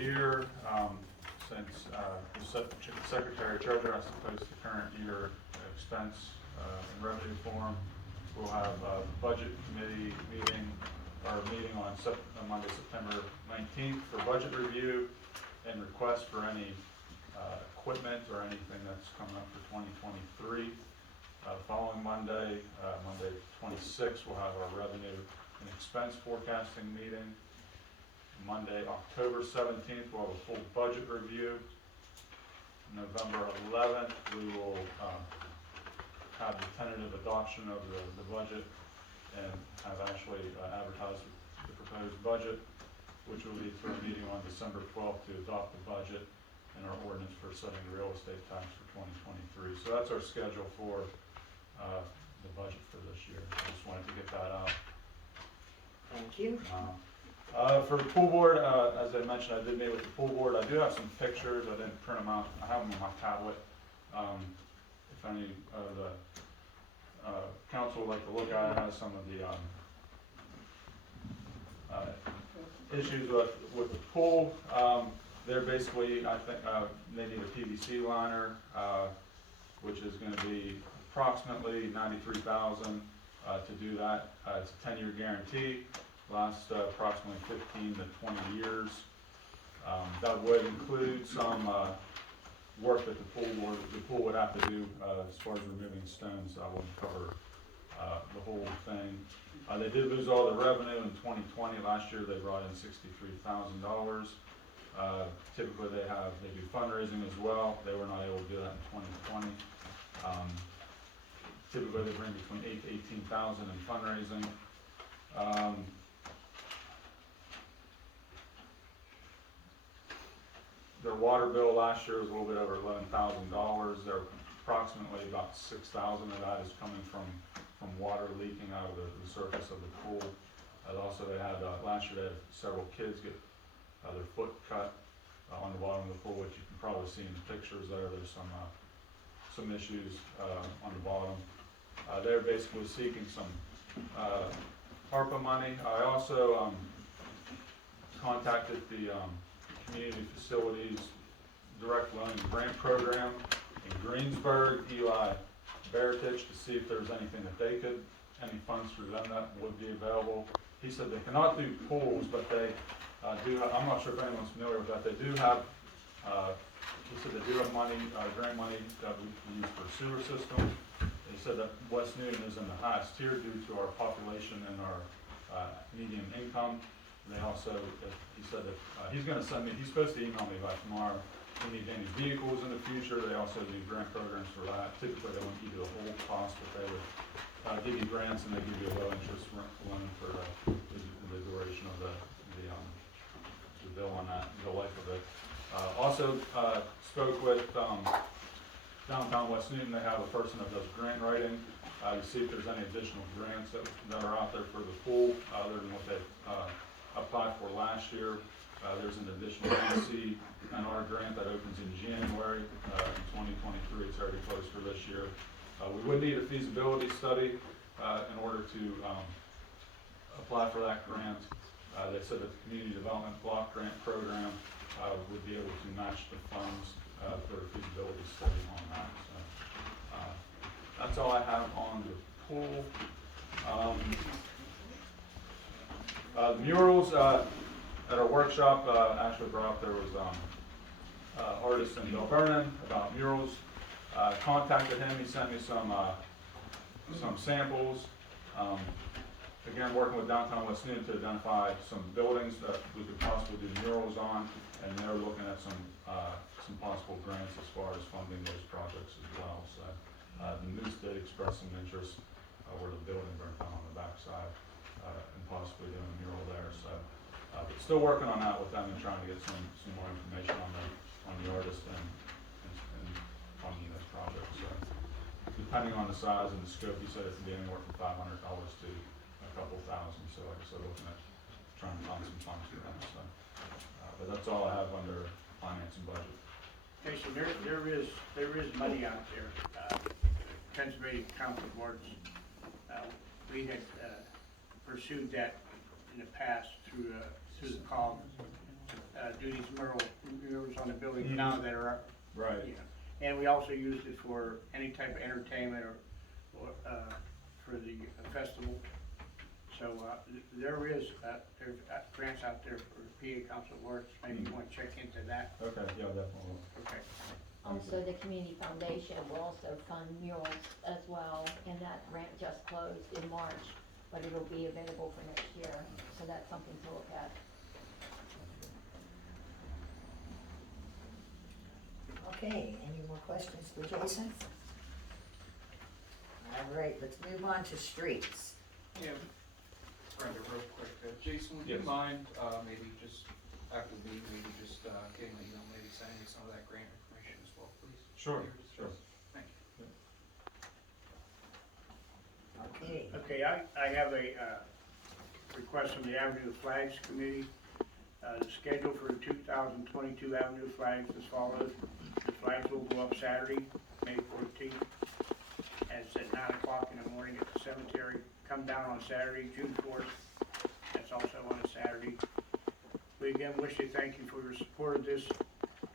year, since the Secretary Treasurer has to post the current year expense and revenue form. We'll have a budget committee meeting on Monday, September 19th for budget review and request for any equipment or anything that's coming up for 2023. Following Monday, Monday 26th, we'll have our revenue and expense forecasting meeting. Monday, October 17th, we'll have a full budget review. November 11th, we will have the tentative adoption of the budget and have actually advertised the proposed budget, which will lead to a meeting on December 12th to adopt the budget and our ordinance for setting the real estate tax for 2023. So that's our schedule for the budget for this year. I just wanted to get that out. Thank you. For the pool board, as I mentioned, I did meet with the pool board. I do have some pictures. I didn't print them out. I have them on my tablet. If any of the council would like to look at it, has some of the issues with the pool. They're basically, I think, they need a PVC liner, which is going to be approximately $93,000 to do that. It's a 10-year guarantee. Lasts approximately 15 to 20 years. That would include some work that the pool would have to do as far as removing stones. I wouldn't cover the whole thing. They did lose all the revenue in 2020. Last year they brought in $63,000. Typically they do fundraising as well. They were not able to do that in 2020. Typically they bring between $8,000 to $18,000 in fundraising. Their water bill last year was a little bit over $11,000. They're approximately about $6,000 of that is coming from water leaking out of the surface of the pool. Also, they had last year they had several kids get their foot cut on the bottom of the pool, which you can probably see in the pictures there. There's some issues on the bottom. They're basically seeking some ARPA money. I also contacted the Community Facilities Direct Loan Grant Program in Greensburg, Eli Baratage, to see if there's anything that any funds for them that would be available. He said they cannot do pools, but they do have, I'm not sure if anyone's familiar with that, they do have, he said they do have money, grant money that we use for sewer systems. They said that West Newton is in the highest tier due to our population and our median income. They also, he said that he's going to send me, he's supposed to email me by tomorrow. If you need any vehicles in the future, they also do grant programs for that. Typically, they won't give you the whole cost, but they would give you grants and they give you a low interest loan for the duration of the bill on that, the life of it. Also spoke with downtown West Newton. They have a person that does grant writing to see if there's any additional grants that are out there for the pool other than what they applied for last year. There's an additional NCNR grant that opens in January in 2023. It's already closed for this year. We would need a feasibility study in order to apply for that grant. They said that the Community Development Block Grant Program would be able to match the funds for a feasibility study on that. So that's all I have on the pool. The murals at our workshop actually brought up there was artist in Bell Vernon about murals. Contacted him. He sent me some samples. Again, working with downtown West Newton to identify some buildings that we could possibly do murals on, and they're looking at some possible grants as far as funding those projects as well. So the Moose did express some interest where the building burnt down on the backside. And possibly doing a mural there. So, but still working on that with them and trying to get some more information on the artist and funding those projects. So, depending on the size and the scope, he said it could be anywhere from $500 to a couple thousand. So, like I said, looking at trying to find some funds for them. So, but that's all I have under finance and budget. Okay, so there is money out there. Pennsylvania Council Boards, we had pursued that in the past through the call to do these murals on the building now that are, Right. you know. And we also used it for any type of entertainment or for the festival. So, there is, there's grants out there for PA Council of Works, maybe you wanna check into that, Okay, yeah, definitely. okay? Also, the Community Foundation will also fund murals as well, and that grant just closed in March, but it'll be available for next year, so that's something to look at. Okay, any more questions for Jason? All right, let's move on to streets. Yeah, Brenda, real quick, Jason, would you Yes. mind, maybe just after the meeting, maybe just, getting an email, maybe sending me some of that grant information as well, please? Sure, sure. Thank you. Okay, Okay, I have a, request from the Avenue Flags Committee. The schedule for the 2022 Avenue Flags as follows. The flags will go up Saturday, May 14th, and it's at 9 o'clock in the morning at the cemetery. Come down on Saturday, June 4th, that's also on a Saturday. We again wish to thank you for your support of this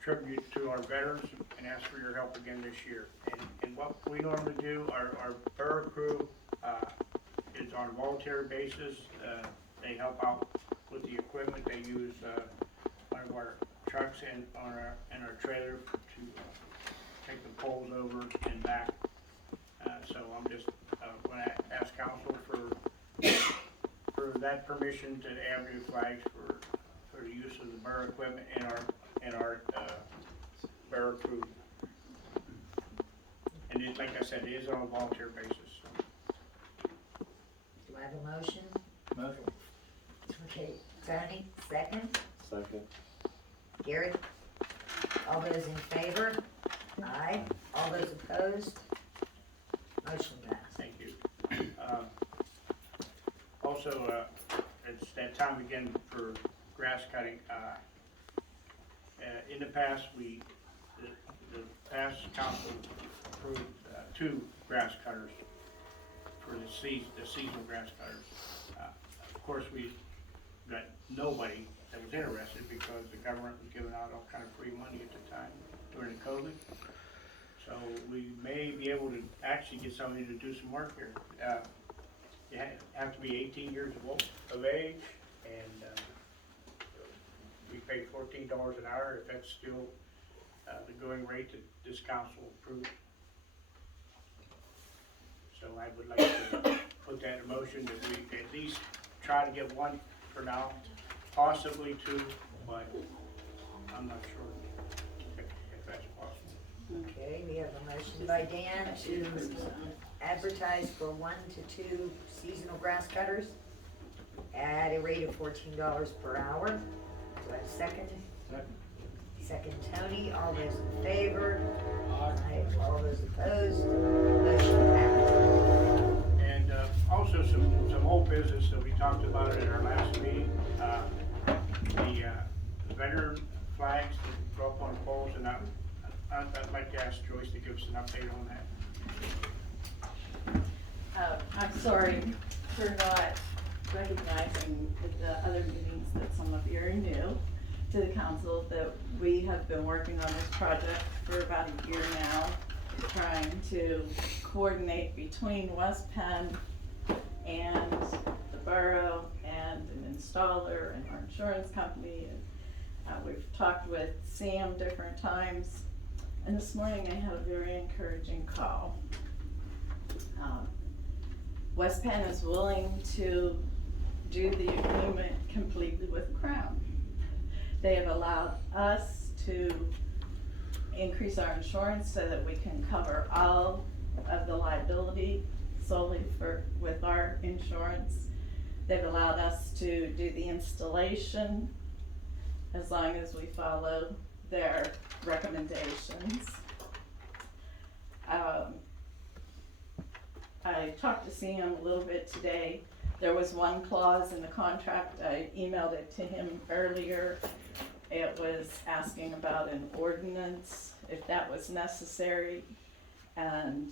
tribute to our veterans and ask for your help again this year. And what we normally do, our borough crew, is on a voluntary basis. They help out with the equipment. They use, one of our trucks and our trailer to, take the poles over and back. So I'm just, gonna ask council for that permission to Avenue Flags for the use of the borough equipment and our borough crew. And it, like I said, it is on a volunteer basis. do I have a motion? Motion. Okay, Tony, second. Second. Gary? All those in favor? Aye. All those opposed? Motion passed. Thank you. Also, it's that time again for grass cutting. In the past, the past council approved 2 grass cutters for the seasonal grass cutters. Of course, we got nobody that was interested because the government was giving out all kind of free money at the time during the COVID. So we may be able to actually get somebody to do some work here. You have to be 18 years of age, and we pay $14 an hour if that's still the going rate that this council approved. So I would like to put that in motion that we at least try to get 1 for now, possibly 2, but I'm not sure if that's possible. Okay, we have a motion by Dan to advertise for 1 to 2 seasonal grass cutters at a rate of $14 per hour. Do I have a second? Second. Second, Tony. All those in favor? Aye. All those opposed? Motion passed. And also some old business that we talked about in our last meeting. The veteran flags that go up on poles, and I'd like to ask Joyce to give us an update on that. I'm sorry for not recognizing at the other meetings that some of you are new to the council, that we have been working on this project for about a year now, trying to coordinate between West Penn and the borough and an installer and our insurance company. And we've talked with Sam different times, and this morning I had a very encouraging call. West Penn is willing to do the agreement completely with Crown. They have allowed us to increase our insurance so that we can cover all of the liability solely with our insurance. They've allowed us to do the installation as long as we follow their recommendations. I talked to Sam a little bit today. There was one clause in the contract, I emailed it to him earlier. It was asking about an ordinance, if that was necessary, and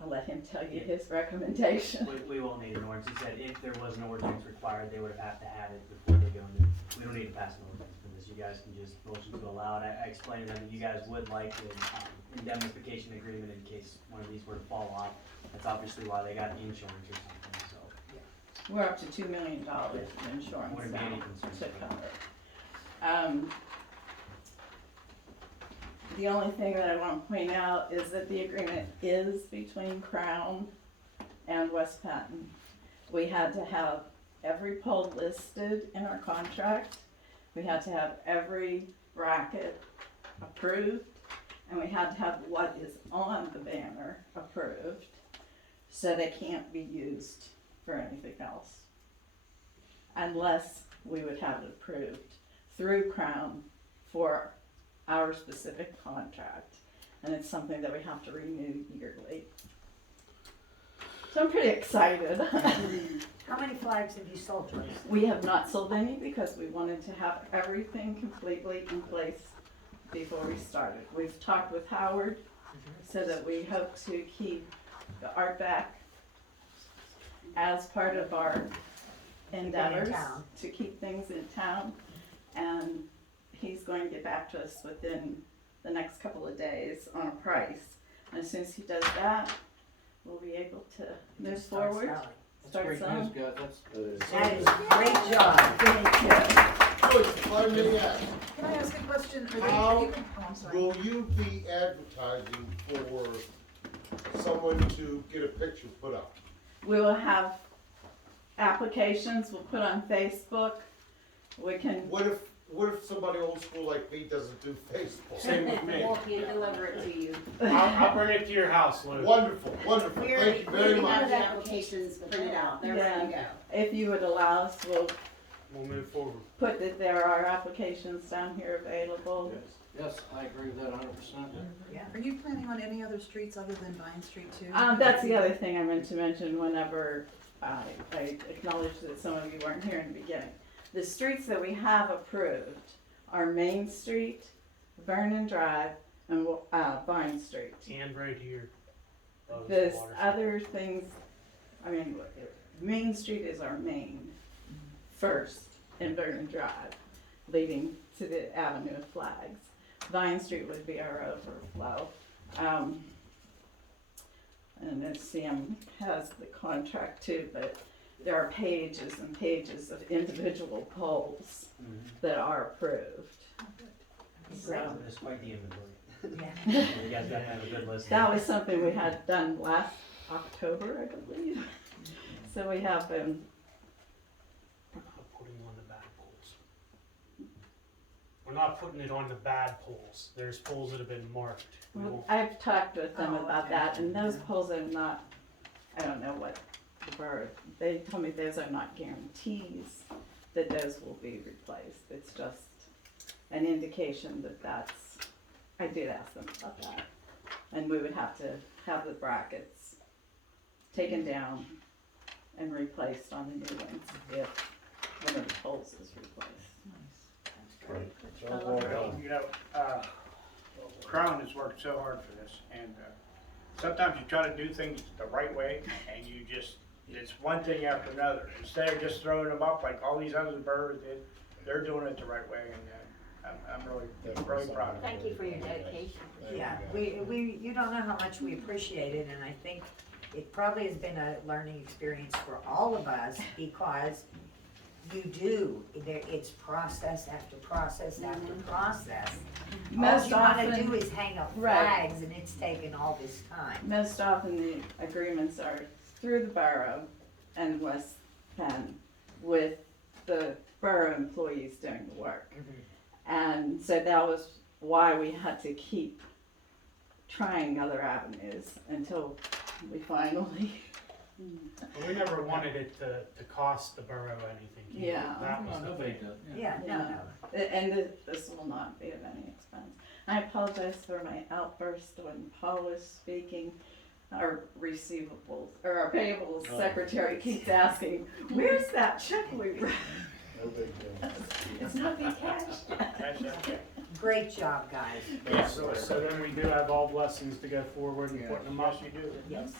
I'll let him tell you his recommendation. We will need an ordinance. He said if there was an ordinance required, they would have to add it before they go into we don't need to pass an ordinance for this, you guys can just motion to allow it. I explained to them that you guys would like an indemnification agreement in case one of these were to fall off. That's obviously why they got the insurance or something, so. We're up to $2 million in insurance Wouldn't be now any concern. to cover. The only thing that I wanna point out is that the agreement is between Crown and West Patton. We had to have every pole listed in our contract, we had to have every bracket approved, and we had to have what is on the banner approved, so they can't be used for anything else. Unless we would have it approved through Crown for our specific contract, and it's something that we have to renew yearly. So I'm pretty excited. How many flags have you sold, Joyce? We have not sold any because we wanted to have everything completely in place before we started. We've talked with Howard so that we hope to keep the art back as part of our endeavors town. to keep things in town. And he's going to get back to us within the next couple of days on a price. And as soon as he does that, we'll be able to move Start forward. selling. Start selling. That is a great job. Thank you. Joyce, if I may ask, Can I ask a question? How Oh, I'm sorry. will you be advertising for someone to get a picture put up? We will have applications, we'll put on Facebook. We can, What if somebody old school like me doesn't do Facebook? Same with me. deliver it to you. I'll bring it to your house, Lou. Wonderful, wonderful, thank you very much. the applications printed out, they're ready to go. if you would allow us, we'll We'll move forward. put that there are applications down here available. Yes, I agree with that 100%. Yeah. Are you planning on any other streets other than Vine Street too? That's the other thing I meant to mention whenever I acknowledged that some of you weren't here in the beginning. The streets that we have approved are Main Street, Vernon Drive, and Vine Street. And right here. This other things, I mean, Main Street is our main first in Vernon Drive, leading to the Avenue of Flags. Vine Street would be our overflow. And then CM has the contract too, but there are pages and pages of individual poles that are approved. So There's quite the inventory. Yeah. You guys gotta have a good list. that was something we had done last October, I believe. So we have been, Putting on the bad poles. We're not putting it on the bad poles. There's poles that have been marked. We won't- I've talked with them Oh, about okay. that, and those poles are not, I don't know what were, they told me those are not guarantees that those will be replaced. It's just an indication that that's, I did ask them about that. And we would have to have the brackets taken down and replaced on the new ones if one of the poles is replaced. You know, Crown has worked so hard for this, and sometimes you try to do things the right way, and you just, it's one thing after another. Instead of just throwing them up like all these other boroughs did, they're doing it the right way, and I'm really proud of them. Thank you for your dedication. Yeah, you don't know how much we appreciate it, and I think it probably has been a learning experience for all of us, because it's process after process after process. All Most you wanna often- do is hang up Right. flags, and it's taken all this time. Most often the agreements are through the borough and West Penn with the borough employees doing the work. And so that was why we had to keep trying other avenues until we finally, We never wanted it to cost the borough anything. either. Yeah. That was the Nobody thing. does. Yeah, no. and this will not be of any expense. I apologize for my outburst when Paul was speaking. Our receivables, or our payables secretary keeps asking, where's that check we wrote? No big deal. It's not being cashed. That's okay. Great job, guys. Yes, So then we do have all blessings to go forward and putting them up. Yes, you do. Yes.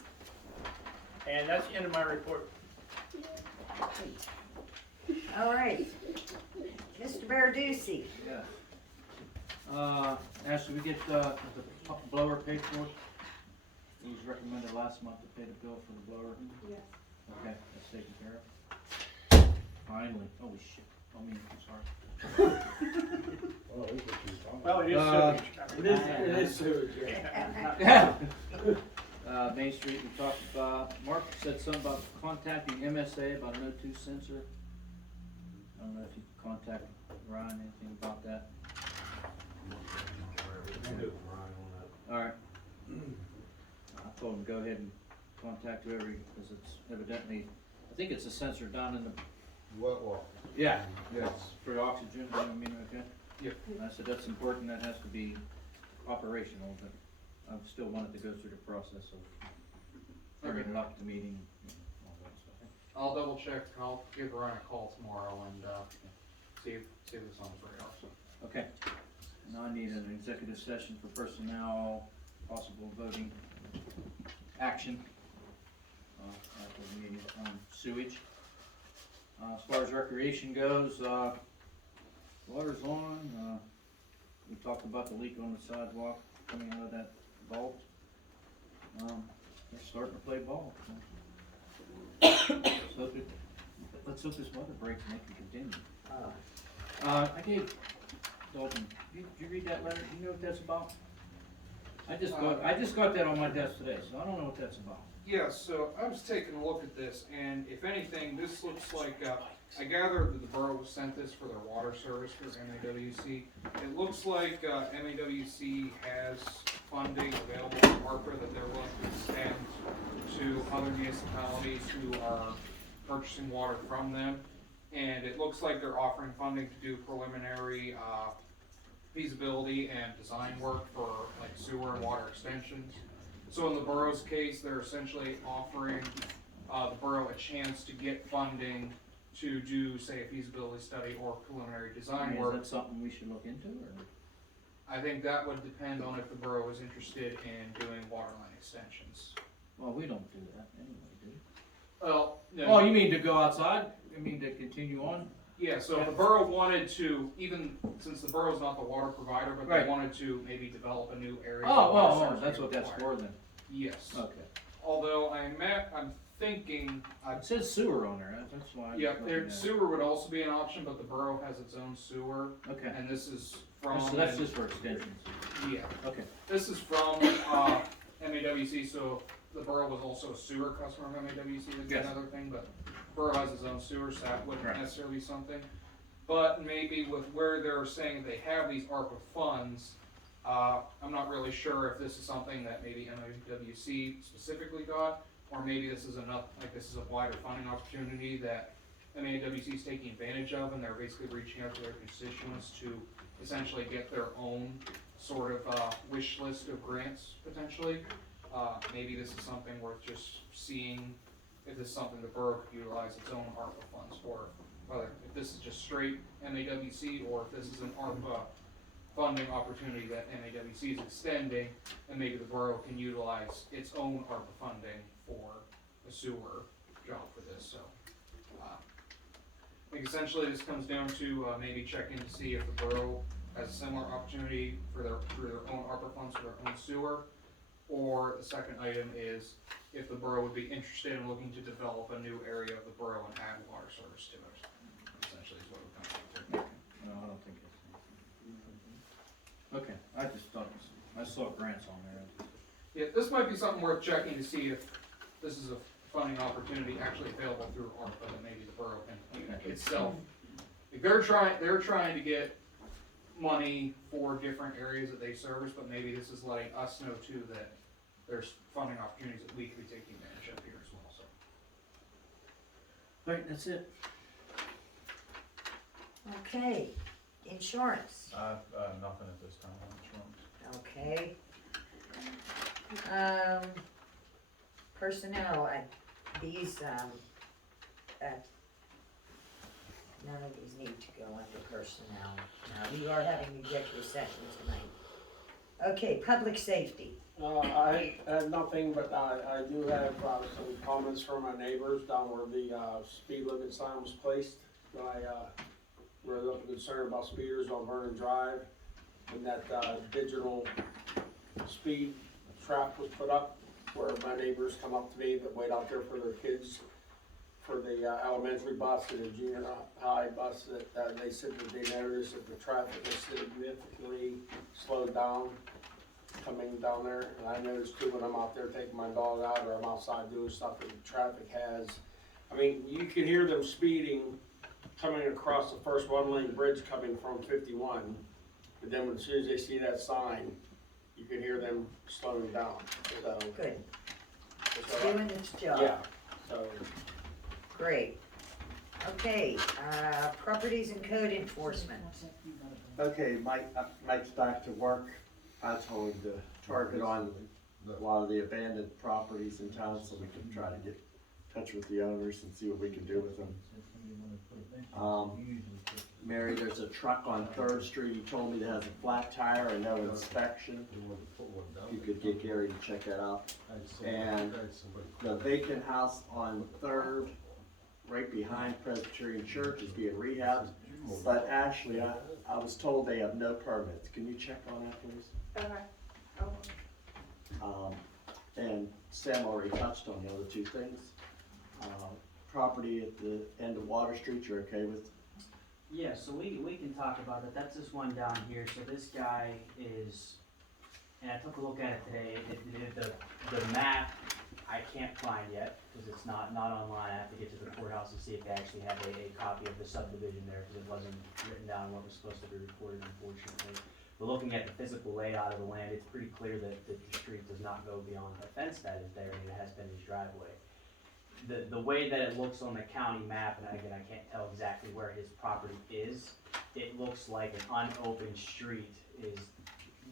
And that's the end of my report. All right. Mr. Baraducci. Yeah. Ashley, we get, the blower paid for? It was recommended last month to pay the bill for the blower. Yes. Okay, that's taken care of. Finally, holy shit, I mean, I'm sorry. Well, it is Uh, sewage. it is sewage, Main Street, we talked about, Mark said something about contacting MSA about an O2 sensor. I don't know if you contacted Ryan, anything about that? Alright. I told him go ahead and contact whoever, because it's evidently, I think it's a sensor down in the, What walk? yeah, it's for oxygen, you know what I mean, okay? Yep. And I said, that's important, that has to be operational, but I still wanted to go through the process of bringing it up to meeting and all that stuff. I'll double check, I'll give Ryan a call tomorrow and, see if it's on his radar, so. Okay, now I need an executive session for personnel, possible voting action, after the meeting on sewage. As far as recreation goes, water's on, we talked about the leak on the sidewalk coming out of that vault. They're starting to play ball. Let's hope this weather breaks and they can continue. I gave Dalton, did you read that letter? Do you know what that's about? I just got that on my desk today, so I don't know what that's about. Yeah, so I was taking a look at this, and if anything, this looks like, I gathered that the borough sent this for their water service for MAWC. It looks like MAWC has funding available from ARPA that they're willing to extend to other municipalities who are purchasing water from them. And it looks like they're offering funding to do preliminary feasibility and design work for like sewer and water extensions. So in the borough's case, they're essentially offering the borough a chance to get funding to do, say, a feasibility study or preliminary design work. Is that something we should look into, or? I think that would depend on if the borough is interested in doing water line extensions. Well, we don't do that anyway, do we? Well, Oh, you mean to go outside? You mean to continue on? yeah, so if the borough wanted to, even since the borough's not the water provider, but Right. they wanted to maybe develop a new area. Oh, where water oh, service that's would what be that's required. for then. Yes. Okay. Although I'm thinking, It says sewer on there, that's why. I was yeah, looking their at it. sewer would also be an option, but the borough has its own sewer, Okay, and this is from. so that's just for extensions. Yeah, Okay, this is from, MAWC, so the borough was also a sewer customer of MAWC, that's Yes. another thing, but borough has its own sewer, so that wouldn't Right. necessarily be something. But maybe with where they're saying they have these ARPA funds, I'm not really sure if this is something that maybe MAWC specifically got, or maybe this is enough, like this is a wider funding opportunity that MAWC is taking advantage of, and they're basically reaching out to their constituents to essentially get their own sort of wish list of grants potentially. Maybe this is something worth just seeing if this is something the borough could utilize its own ARPA funds for, whether if this is just straight MAWC or if this is an ARPA funding opportunity that MAWC is extending, and maybe the borough can utilize its own ARPA funding for a sewer job for this, so. I think essentially this comes down to, maybe checking to see if the borough has a similar opportunity for through their own ARPA funds for their own sewer. Or the second item is if the borough would be interested in looking to develop a new area of the borough and add water service to it. Essentially is what it comes down to. no, I don't think it's. Okay, I just thought, I saw grants on there. Yeah, this might be something worth checking to see if this is a funding opportunity actually available through ARPA that maybe the borough can itself. Like they're trying to get money for different areas that they service, but maybe this is letting us know too that there's funding opportunities that we could be taking advantage of here as well, so. Right, that's it. Okay, insurance, Nothing at this time on insurance. okay. Personnel, these, none of these need to go under personnel. Now, we are having executive session tonight. Okay, public safety. I have nothing, but I do have some comments from my neighbors down where the speed limit sign was placed. we're a little concerned about speeders on Vernon Drive, and that, digital speed trap was put up, where my neighbors come up to me that wait out there for their kids, for the, elementary bus and the junior high bus, that, they said that they noticed that the traffic was significantly slowed down coming down there, and I noticed too when I'm out there taking my dog out, or I'm outside doing stuff, that the traffic has, I mean, you can hear them speeding coming across the first one-lane bridge coming from 51, but then as soon as they see that sign, you can hear them slowing down, so. Good, it's so, doing its job. yeah, so, Great. Okay, properties and code enforcement. Okay, Mike's back to work. I told him to target on a lot of the abandoned properties in town so we can try to get in touch with the owners and see what we can do with them. Mary, there's a truck on 3rd Street, he told me that has a flat tire and no inspection. If you could get Gary to check that out. And the vacant house on 3rd, right behind Presbyterian Church, is being rehabbed. But actually, I was told they have no permits. Can you check on that, please? Okay. And Sam already touched on the other two things. Property at the end of Water Street, you're okay with? Yeah, so we can talk about it. That's this one down here. So this guy is, and I took a look at it today. The map I can't find yet because it's not online. I have to get to the courthouse to see if they actually have a copy of the subdivision there because it wasn't written down what was supposed to be recorded, unfortunately. But looking at the physical layout of the land, it's pretty clear that the street does not go beyond the fence that is there, and it has been his driveway. The way that it looks on the county map, and again, I can't tell exactly where his property is, it looks like an unopened street is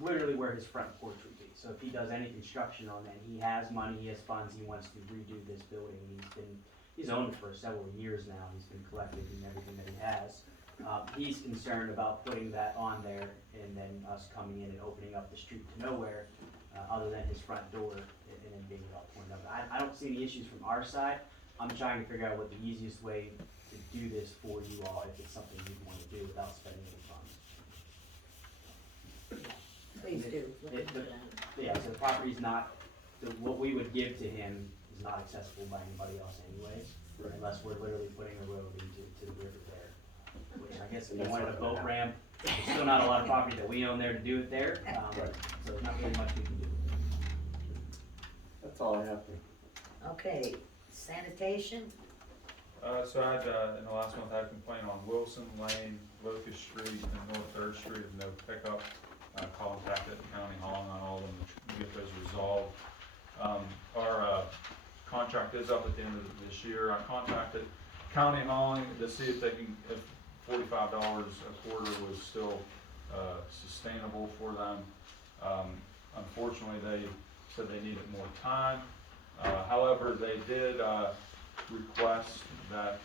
literally where his front porch would be. So if he does any construction on that, he has money, he has funds, he wants to redo this building, he's owned it for several years now, he's been collecting everything that he has. He's concerned about putting that on there and then us coming in and opening up the street to nowhere, other than his front door and then being all torn up. I don't see any issues from our side. I'm trying to figure out what the easiest way to do this for you all, if it's something you want to do without spending any funds. Please do. Yeah, so the property's not, what we would give to him is not accessible by anybody else anyways, unless we're literally putting a road into the river there. Which I guess if you wanted a boat ramp, there's still not a lot of property that we own there to do it there, so there's not really much we can do. That's all I have. Okay, sanitation, So I had, in the last month, I had a complaint on Wilson Lane, Locust Street, and North 3rd Street of no pickup. Contacted County Hauling on all of them to get those resolved. Our contract is up at the end of this year. I contacted County Hauling to see if they can, if $45 a quarter was still sustainable for them. Unfortunately, they said they needed more time. However, they did request that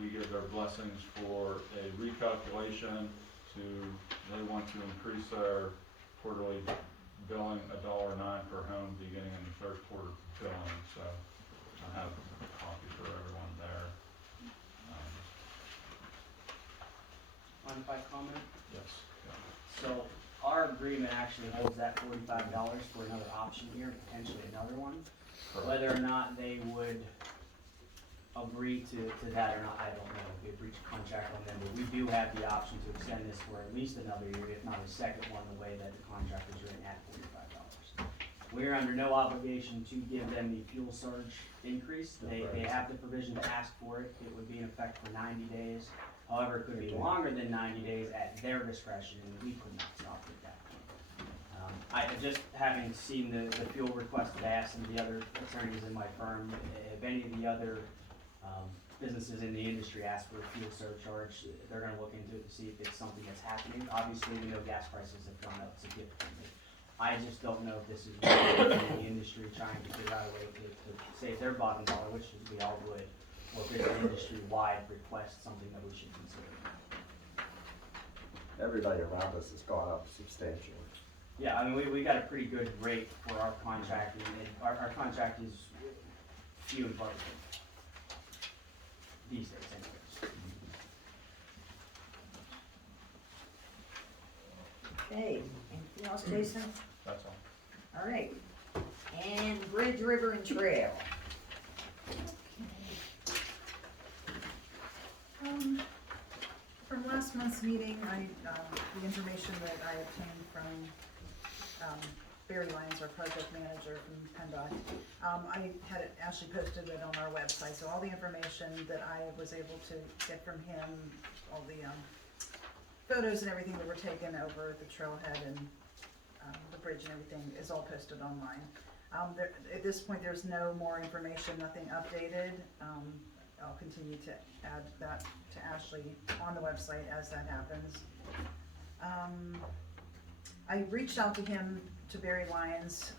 we give their blessings for a recalculation to, they want to increase our quarterly billing $1.09 per home beginning in the 3rd quarter billing. So I have a copy for everyone there. Mind if I comment? Yes. So our agreement actually holds that $45 for another option here, potentially another one. Correct. Whether or not they would agree to that or not, I don't know. We have reached a contract on them, but we do have the option to extend this for at least another year, if not a second one, the way that the contract is written at $45. We're under no obligation to give them the fuel surge increase. They have the provision to ask for it. It would be in effect for 90 days. However, it could be longer than 90 days at their discretion, and we could not stop it at that point. I just, having seen the fuel request that I asked some of the other attorneys in my firm, if any of the other businesses in the industry ask for a fuel surcharge, they're gonna look into it to see if it's something that's happening. Obviously, we know gas prices have gone up significantly. I just don't know if this is really in the industry trying to figure out a way to save their bottom dollar, which we all would, or if it's an industry-wide request, something that we should consider. Everybody around us has gone up substantially. Yeah, I mean, we got a pretty good rate for our contract, and our contract is few and far between these days anyways. Okay, anything else, Jason? That's all. All right. And Bridge, River, and Trail. From last month's meeting, the information that I obtained from, Barry Lyons, our project manager from PennDOT, I had it actually posted it on our website, so all the information that I was able to get from him, all the, photos and everything that were taken over the trailhead and, the bridge and everything is all posted online. At this point, there's no more information, nothing updated. I'll continue to add that to Ashley on the website as that happens. I reached out to him, to Barry Lyons,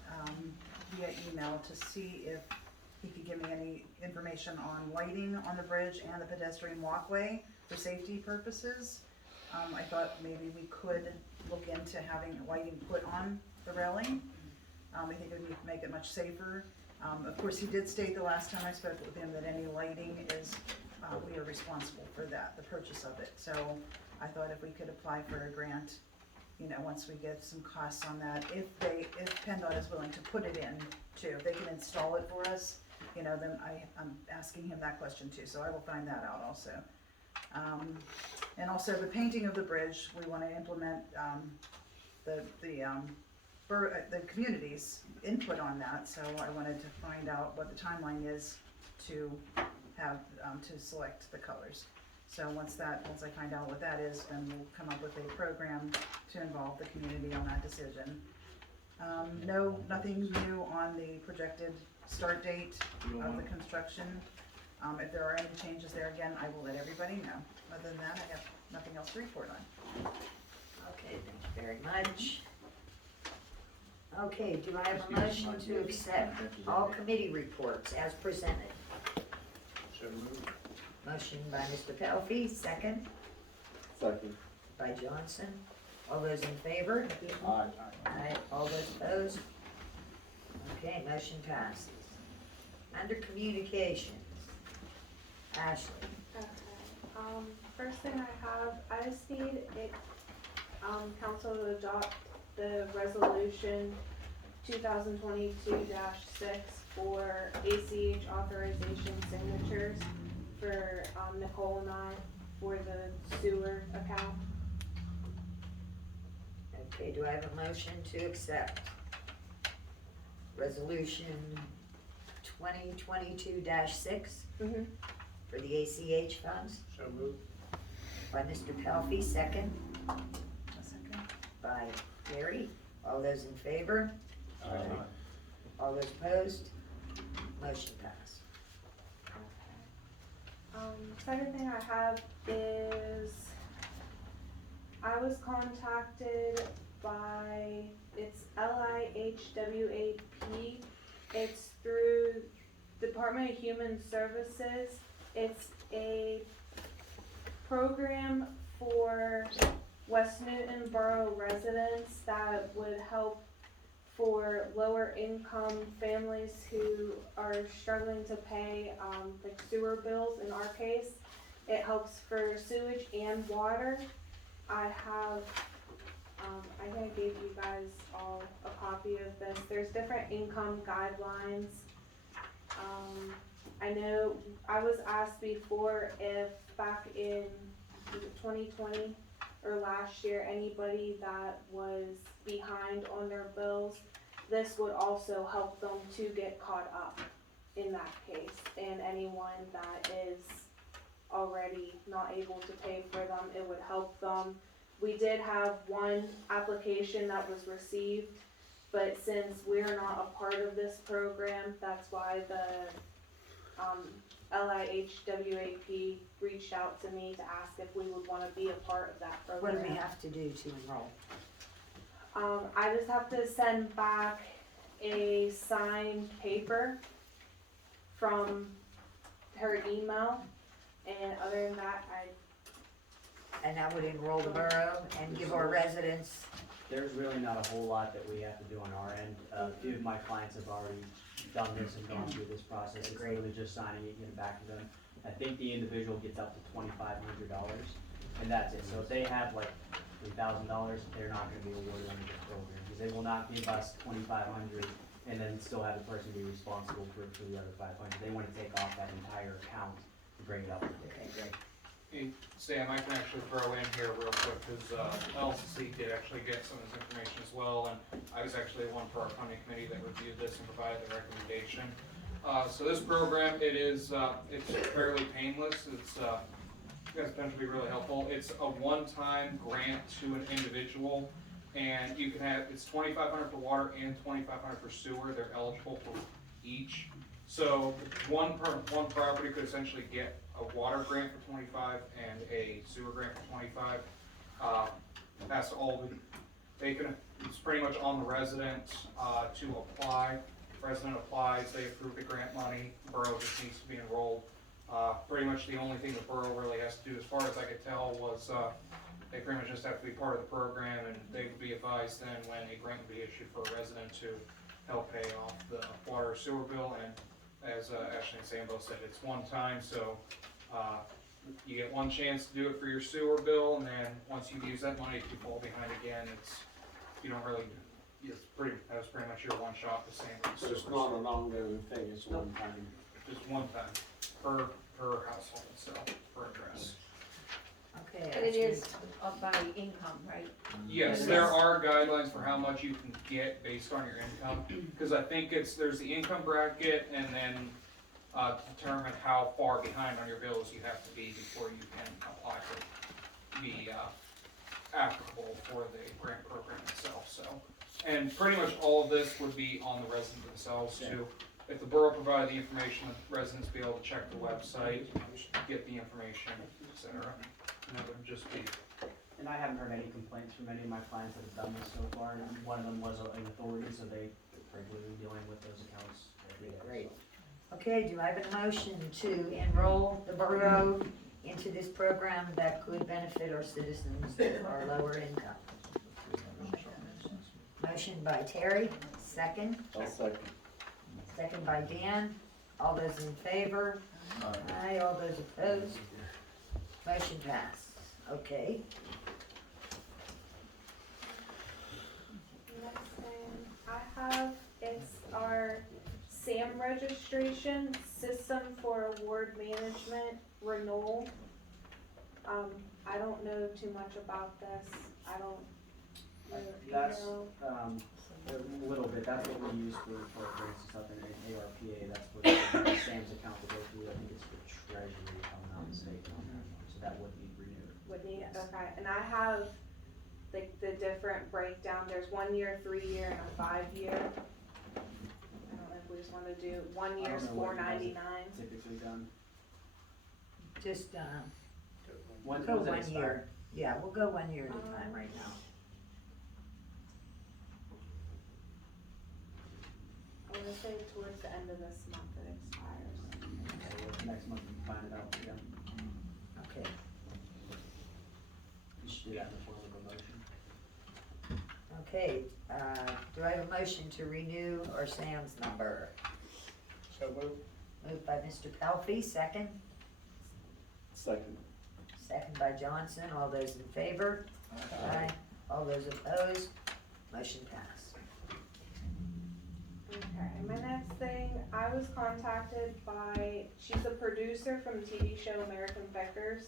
via email to see if he could give me any information on lighting on the bridge and the pedestrian walkway for safety purposes. I thought maybe we could look into having lighting put on the railing. I think it would make it much safer. Of course, he did state the last time I spoke with him that any lighting is, we are responsible for that, the purchase of it. So I thought if we could apply for a grant, you know, once we get some costs on that, if PennDOT is willing to put it in too, if they can install it for us, you know, then I'm asking him that question too, so I will find that out also. And also the painting of the bridge, we wanna implement, the community's input on that, so I wanted to find out what the timeline is to have, to select the colors. So once I find out what that is, then we'll come up with a program to involve the community on that decision. Nothing new on the projected start date of the construction. If there are any changes there, again, I will let everybody know. Other than that, I have nothing else to report on. Okay, thank you very much. Okay, do I have a motion to accept all committee reports as presented? So moved. Motion by Mr. Pelfey, second Second. by Johnson. All those in favor? Aye. Aye. All those opposed? Okay, motion passes. Under communications, Ashley. Okay, first thing I have, I just need it, council to adopt the resolution 2022-6 for ACH authorization signatures for, Nicole and I for the sewer account. Okay, do I have a motion to accept resolution 2022-6 Mm-hmm. for the ACH funds So moved. by Mr. Pelfey, second A second. by Gary. All those in favor? Aye. All those opposed? Motion passed. Second thing I have is I was contacted by, it's LIHWAP. It's through Department of Human Services. It's a program for West Newton Borough residents that would help for lower income families who are struggling to pay like sewer bills. In our case, it helps for sewage and water. I have, I think I gave you guys all a copy of this. There's different income guidelines. I know I was asked before if back in 2020 or last year, anybody that was behind on their bills, this would also help them to get caught up in that case. And anyone that is already not able to pay for them, it would help them. We did have one application that was received, but since we're not a part of this program, that's why the LIHWAP reached out to me to ask if we would want to be a part of that What program. do we have to do to enroll? I just have to send back a signed paper from her email, and other than that, And that would enroll the borough and give our residents, There's really not a whole lot that we have to do on our end. A few of my clients have already done this and gone through this process. It's really just signing it, getting it back to them. I think the individual gets up to $2,500, and that's it. So if they have like $3,000, they're not gonna be awarded under this program, because they will not give us 2,500 and then still have the person be responsible for the other 500. They wanna take off that entire account to bring it up. Okay, great. Hey, Sam, I can actually throw in here real quick, because LCC did actually get some of this information as well, and I was actually one for our funding committee that reviewed this and provided the recommendation. So this program, it's fairly painless, it's potentially be really helpful. It's a one-time grant to an individual, and you can have, it's $2,500 for water and $2,500 for sewer, they're eligible for each. So one property could essentially get a water grant for 25 and a sewer grant for 25. That's all it's pretty much on the resident to apply. Resident applies, they approve the grant money, borough just needs to be enrolled. Pretty much the only thing the borough really has to do, as far as I could tell, was they pretty much just have to be part of the program, and they would be advised then when a grant would be issued for a resident to help pay off the water or sewer bill. And as Ashley and Sam both said, it's one time, so you get one chance to do it for your sewer bill, and then once you've used that money, if you fall behind again, that was pretty much your one shot, the same. So it's not an ongoing thing, it's one time. Just one time per household, so per address. Okay. But it is by income, right? Yes, there are guidelines for how much you can get based on your income, because I think there's the income bracket, and then determine how far behind on your bills you have to be before you can apply for be applicable for the grant program itself. So, and pretty much all of this would be on the residents themselves too. If the borough provided the information, the residents be able to check the website, get the information, etc. And it would just be. And I haven't heard any complaints from any of my clients that have done this so far, and one of them was an authority, so they regularly dealing with those accounts every day. Great. Okay, do I have a motion to enroll the borough into this program that could benefit our citizens that are lower income? Motion by Terry, second. I'll second. Second by Dan. All those in favor? Aye. All those opposed? Motion passed. Okay. Next thing I have, it's our SAM registration, System for Award Management Renewal. I don't know too much about this, I don't know if you That's, know. a little bit, that's what we use for grants and stuff in ARPA, that's what the Sam's account would go through, I think it's the treasury, if I'm not mistaken on that one, so that would be renewed. Would need, Yes. okay, and I have like the different breakdown, there's 1 year, 3 year, and a 5 year. I don't know if we just wanna do, 1 I year's don't know what you guys $4.99. Typically done. Just, When go does it 1 expire? year. Yeah, we'll go 1 year at a time right now. I wanna say towards the end of this month it expires. So next month we can find it out again. Okay. You should do that in the form of a motion. Okay, do I have a motion to renew our SAM's number? So moved. Moved by Mr. Pelfey, second. Second. Second by Johnson. All those in favor? Aye. All those opposed? Motion passed. Okay, my next thing, I was contacted by, she's a producer from the TV show American Pickers.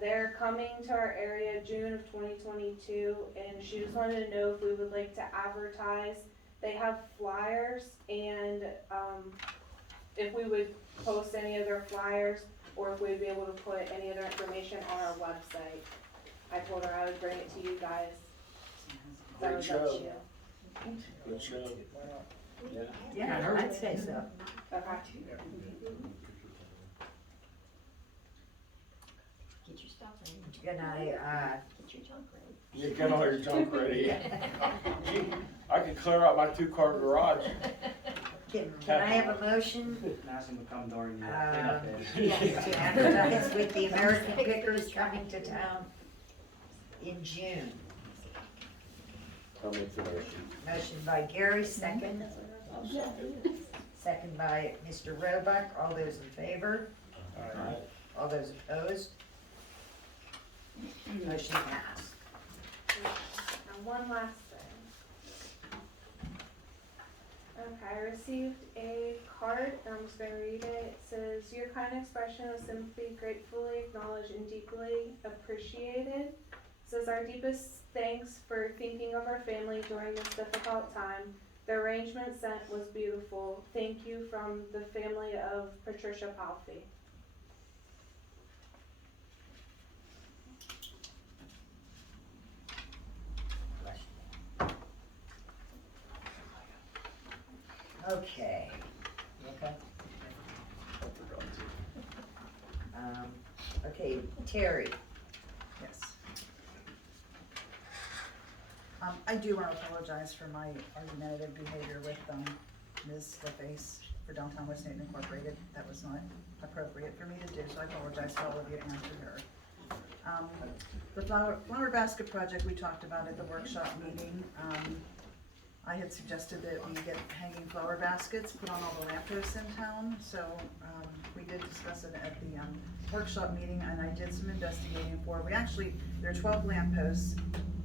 They're coming to our area June of 2022, and she just wanted to know if we would like to advertise. They have flyers, and if we would post any of their flyers, or if we'd be able to put any other information on our website. I told her I would bring it to you guys. That Great was up to show. you. Good show. Yeah. Yeah, I'd say so. Okay. Get your stuff ready, Can I, get your junk ready. You get all your junk ready. I could clear out my 2-car garage. can I have a motion Ask them to come during the cleanup day. to advertise with the American Pickers coming to town in June? I'll make the motion. Motion by Gary, second. Second by Mr. Roebuck. All those in favor? Alright. All those opposed? Motion passed. one last thing. Okay, I received a card, and I'm just gonna read it. It says, "Your kind expression of sympathy gratefully acknowledged and deeply appreciated." It says, "Our deepest thanks for thinking of our family during this difficult time. The arrangement sent was beautiful. Thank you from the family of Patricia Palfy." Okay. Okay. Okay, Terry. Yes. I do want to apologize for my argumentative behavior with, Ms. LaFace for Downtown West Newton Incorporated. That was not appropriate for me to do, so I apologize to all of you and to her. The flower basket project we talked about at the workshop meeting, I had suggested that we get hanging flower baskets put on all the lampposts in town, so we did discuss it at the workshop meeting, and I did some investigating for it. There are 12 lampposts,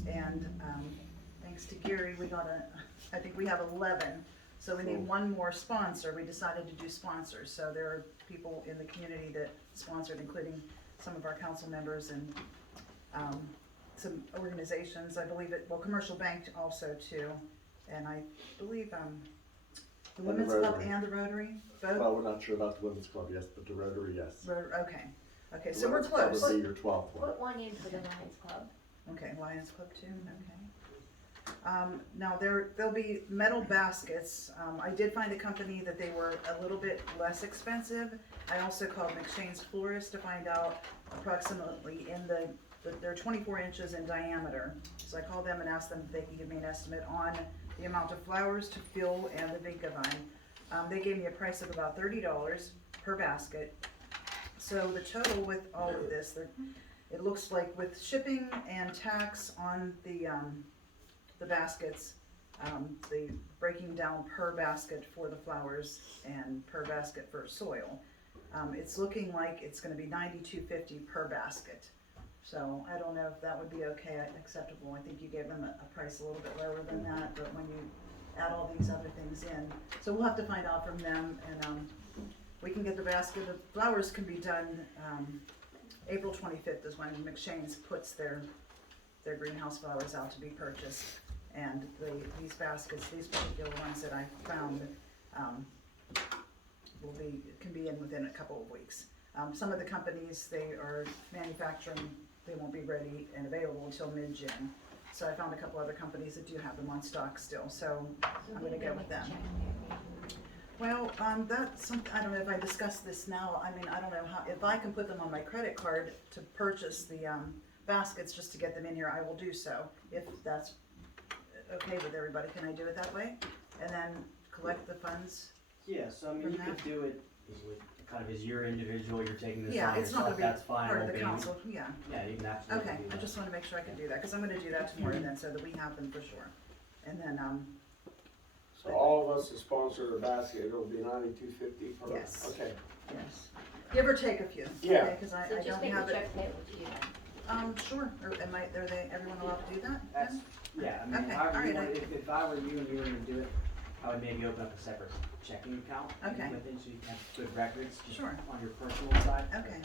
and thanks to Gary, I think we have 11, so we need one more sponsor. We decided to do sponsors, so there are people in the community that sponsored, including some of our council members and some organizations, I believe Commercial Bank also too. And I believe, the Women's Club and the Rotary, both? Well, we're not sure about the Women's Club, yes, but the Rotary, yes. Okay, so we're close. Would be your 12th one. Put one in for the Lions Club. Okay, Lions Club too, okay. Now there'll be metal baskets. I did find a company that they were a little bit less expensive. I also called McShane's Florist to find out approximately they're 24 inches in diameter. So I called them and asked them if they could give me an estimate on the amount of flowers to fill and the vinca vine. They gave me a price of about $30 per basket. So the total with all of this, it looks like with shipping and tax on the baskets, the breaking down per basket for the flowers and per basket for soil, it's looking like it's going to be $92.50 per basket. So I don't know if that would be okay, acceptable. I think you gave them a price a little bit lower than that, but when you add all these other things in, so we'll have to find out from them, and we can get the basket. The flowers can be done, April 25th is when McShane's puts their greenhouse flowers out to be purchased. And these baskets, these particular ones that I found, can be in within a couple of weeks. Some of the companies, they are manufacturing, they won't be ready and available until mid-June. So I found a couple other companies that do have them on stock still, so I'm gonna go with them. Well, that's something, I don't know if I discussed this now. I mean, I don't know if I can put them on my credit card to purchase the baskets just to get them in here, I will do so. If that's okay with everybody, can I do it that way? And then collect the funds? Yeah, so I mean, From you that? could do it kind of as your individual, you're taking this Yeah, on it's not yourself, gonna that's be fine. part of won't the be- council, yeah. Yeah, you can absolutely Okay, do I that. just wanna make sure I can do that, because I'm gonna do that tomorrow then, so that we have them for sure. And then, So all of us to sponsor the basket, it'll be $92.50 per. Yes. Okay. yes, give or take a few. Yeah. Okay, cause I So just don't make have the it. check payable to you then. Sure, or everyone allowed to do that? That's, then? yeah, I mean, Okay, however you alright, want, if I were you and you were gonna do it, I would maybe open up a separate checking account. Okay. With it, so you can have good records, just Sure. on your personal side. Okay,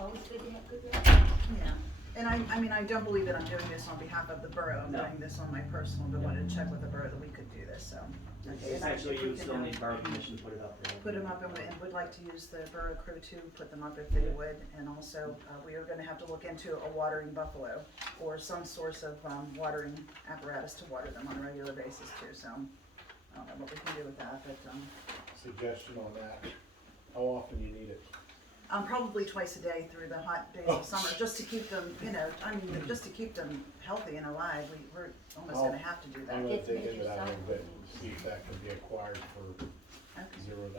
Always good to have good records. yeah, and I mean, I don't believe that I'm doing this on behalf of the borough, I'm No. doing this on my personal, but wanted to check with the borough that we could do this, so. Okay, and I Essentially, think you we would can, still need borough permission to put it up there. put them up, and would like to use the borough crew to put them up if they would, and also, we are gonna have to look into a watering buffalo, or some source of, watering apparatus to water them on a regular basis too, so, I don't know what we can do with that, but, Suggestion on that, how often you need it? probably twice a day through the hot days of summer, just to keep them, just to keep them healthy and alive, we're almost gonna have to do that. I'm gonna It's dig major into that a little bit, supplements. see if that can be acquired for Okay. $0,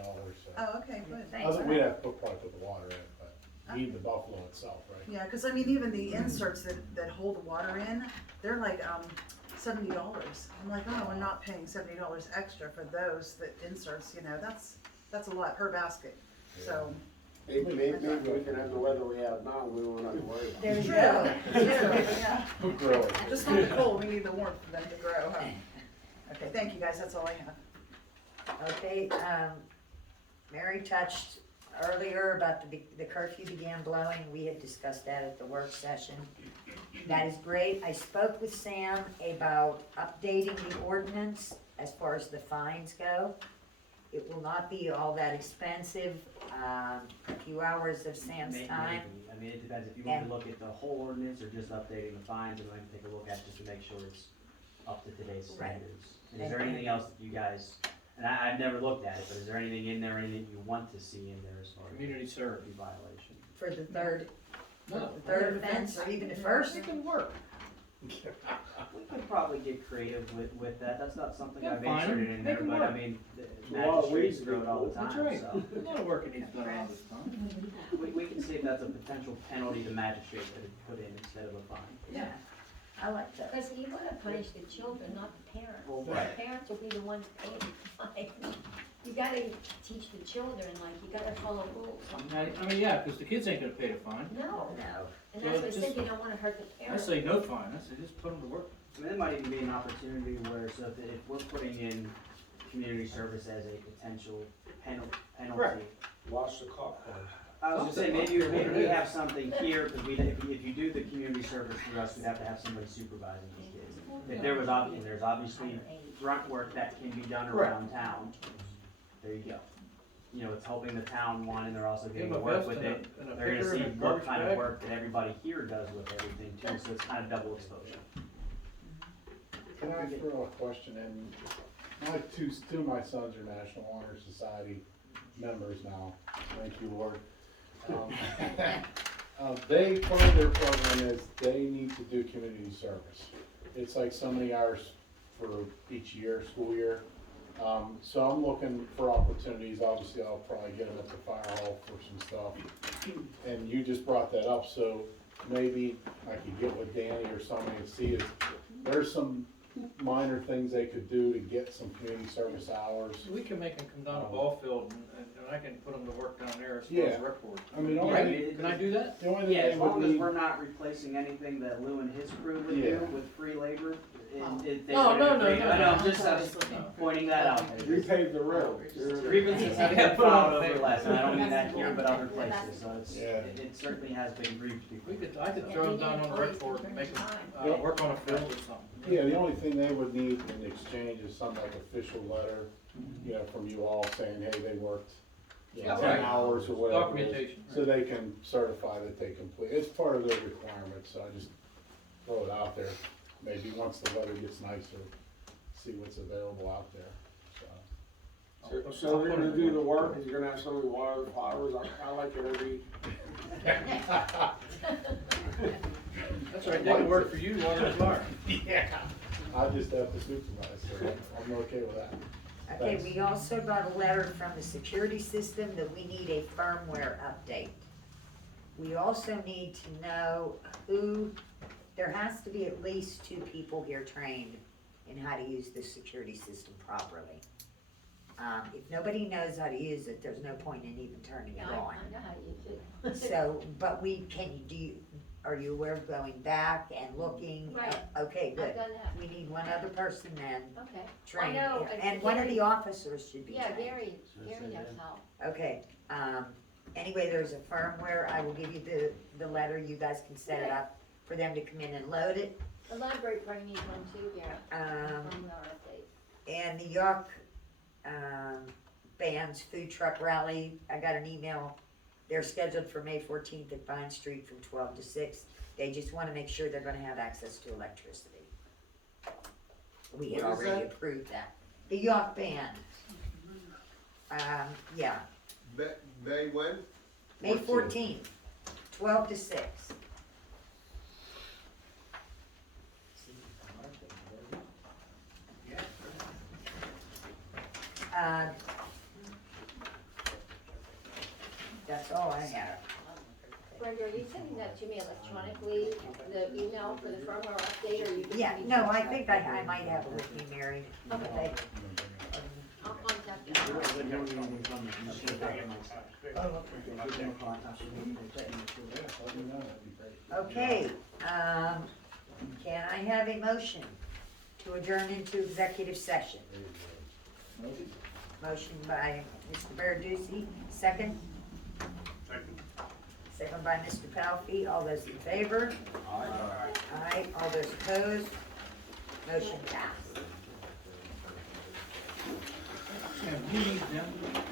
so. Oh, okay, good. Other, we'd have to probably put the water in, but need the buffalo itself, right? Yeah, cause I mean, even the inserts that hold the water in, they're like, $70. I'm like, oh, we're not paying $70 extra for those, that inserts, that's a lot per basket. So, Maybe we can have the weather we have now, we won't have to worry about it. There you True. go. Yeah. Who grow it? Just not the cold, we need the warmth for them to grow, huh? Okay, thank you guys, that's all I have. Okay, Mary touched earlier about the curfew began blowing, we had discussed that at the work session. That is great, I spoke with Sam about updating the ordinance as far as the fines go. It will not be all that expensive, a few hours of Sam's time. Maybe. I mean, it depends if you want to look at the whole ordinance or just updating the fines, and then take a look at it just to make sure it's up to today's Right. standards. And is there anything else that you guys, and I've never looked at it, but is there anything in there, anything you want to see in there as far as Community service. violation? For the third, No. the third offense, or even the first? It can work. We could probably get creative with that, that's not something Yeah, I've fine. inserted in Make there, it but I work. mean, the A lot of magistrates weeds throw it all the people. That's time, right. so. A lot of work needs done around this time. We can see if that's a potential penalty the magistrate could put in instead of a fine. Yeah, I like that. Because you wanna punish the children, not the parents. Well, The right. parents will be the ones paying the fine. You gotta teach the children, like, you gotta follow rules. I mean, yeah, because the kids ain't gonna pay the fine. No, No, and So that's what I just- said, you don't wanna hurt the I parents. say no fine, I say just put them to work. I mean, there might even be an opportunity where, so if we're putting in community service as a potential penalty. Correct. Watch the clock cars. I was gonna say, maybe we have something here, because if you do the community service through us, we'd have to have somebody supervising these kids. If there was there's obviously grunt work that can be done around town, there you go. You know, it's helping the town one, and they're also Give getting them to a work vest with and a, it. and a They're gonna picker see and a what garbage kind of bag. work that everybody here does with everything too, so it's kind of double exposure. Can I throw a question in? My two of my sons are National Honor Society members now, thank you, Lord. Part of their program is they need to do community service. It's like so many hours for each year, school year. So I'm looking for opportunities, obviously I'll probably get them at the fire hall for some stuff. And you just brought that up, so maybe I could get with Danny or somebody and see if there's some minor things they could do to get some community service hours. We can make them come down to ball field and I can put them to work down there as far Yeah. as rec board. I mean, Yeah, only, I mean, Can I do that? the only thing Yeah, they as would long as need, we're not replacing anything that Lou and his crew would Yeah. do with free labor, and if they No, would no, agree, no, I know, I'm no. just pointing that out. Repave the road. Grievances have been filed over less, and I don't mean that here, but other places, so it's, Yeah. it certainly has been grieved before. I could throw them down on the rec board and make them, Yeah. work on a field or something. yeah, the only thing they would need in exchange is some like official letter, you know, from you all saying, hey, they worked, you know, Yeah, 10 right. hours or whatever. it is, Documentation. So they can certify that they complete, it's part of their requirements, so I just throw it out there. Maybe once the weather gets nicer, see what's available out there, so. So they're gonna do the work, and you're gonna have somebody water the flowers, I like it every, That's all right, they can work for you, water the fire. Yeah. I just have to supervise, so I'm okay with that. Okay, Thanks. we also got a letter from the security system that we need a firmware update. We also need to know there has to be at least 2 people here trained in how to use the security system properly. If nobody knows how to use it, there's no point in even turning it Yeah, on. I know how to use it. So, but are you aware of going back and looking? Right. Okay, I've good. done that, We need one other person then okay. trained, know, and one of Gary- the officers should be Yeah, trained. Gary knows how. Okay, anyway, there's a firmware, I will give you the letter, you guys can set it up for them to come in and load it. The library probably needs one too, yeah, from our update. And the York, band's food truck rally, I got an email, they're scheduled for May 14th at Vine Street from 12 to 6. They just wanna make sure they're gonna have access to electricity. We had What is already that? approved that. The York band, yeah, They when? May 14th, 12 to 6. That's all I have. Brenda, are you sending that to me electronically, the email for the firmware update, or you? just Yeah, need no, to- I think I might have it with me, Mary. Okay. I'll contact you. Okay, can I have a motion to adjourn into executive session? Motion by Mr. Baraducci, second? Second. Second by Mr. Palfy, all those in favor? Aye, all those opposed? Motion passed.